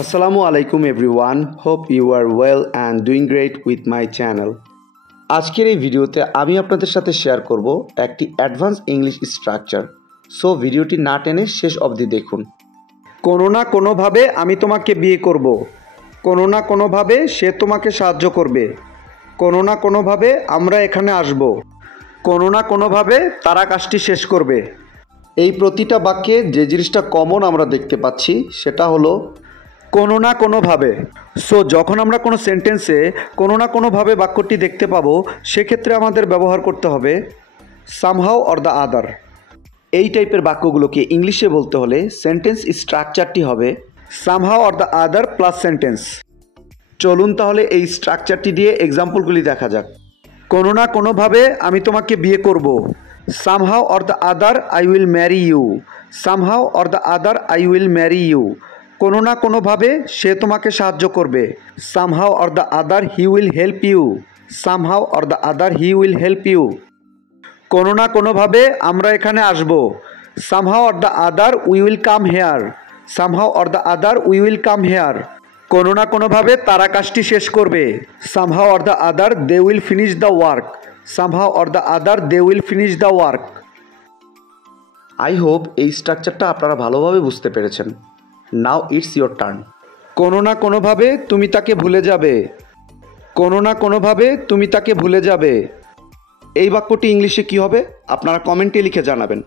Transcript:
Assalamu alaikum everyone. Hope you are well and doing great with my channel. আজকের এই ভিডিওতে আমি আপনাদের সাথে শেয়ার করব একটি অ্যাডভান্স ইংলিশ স্ট্রাকচার। সো ভিডিওটি না টেনে শেষ অবধি দেখুন। কোনো না কোনোভাবে আমি তোমাকে বিয়ে করব। কোনো না কোনোভাবে সে তোমাকে সাহায্য করবে। কোনো না কোনোভাবে আমরা এখানে আসব। কোনো না কোনোভাবে তারা কাজটি শেষ করবে। এই প্রতিটা বাক্যে যে জিনিসটা কমন আমরা দেখতে পাচ্ছি সেটা হলো কোনো না কোনোভাবে। সো যখন আমরা কোনো সেন্টেন্সে কোনো না কোনোভাবে বাক্যটি দেখতে পাবো সেক্ষেত্রে আমাদের ব্যবহার করতে হবে সামহাউ অর দ্য আদার। এই টাইপের বাক্যগুলোকে ইংলিশে বলতে হলে সেন্টেন্স স্ট্রাকচারটি হবে somehow or the other plus sentence. চলুন তাহলে এই স্ট্রাকচারটি দিয়ে এক্সাম্পলগুলি দেখা যাক। কোনো না কোনোভাবে আমি তোমাকে বিয়ে করব। Somehow or the other I will marry you. Somehow or the other I will marry you. কোনো না কোনোভাবে সে তোমাকে সাহায্য করবে। Somehow or the other he will help you. Somehow or the other he will help you. কোনো না কোনোভাবে আমরা এখানে আসব। Somehow or the other we will come here. Somehow or the other we will come here. কোনো না কোনোভাবে তারা কাজটি শেষ করবে। Somehow or the other they will finish the work. Somehow or the other they will finish the work. I hope এই স্ট্রাকচারটা আপনারা ভালোভাবে বুঝতে পেরেছেন। Now it's your turn. কোনো না কোনোভাবে তুমি তাকে ভুলে যাবে। কোনো না কোনোভাবে তুমি তাকে ভুলে যাবে। এই বাক্যটি ইংলিশে কী হবে আপনারা কমেন্টে লিখে জানাবেন।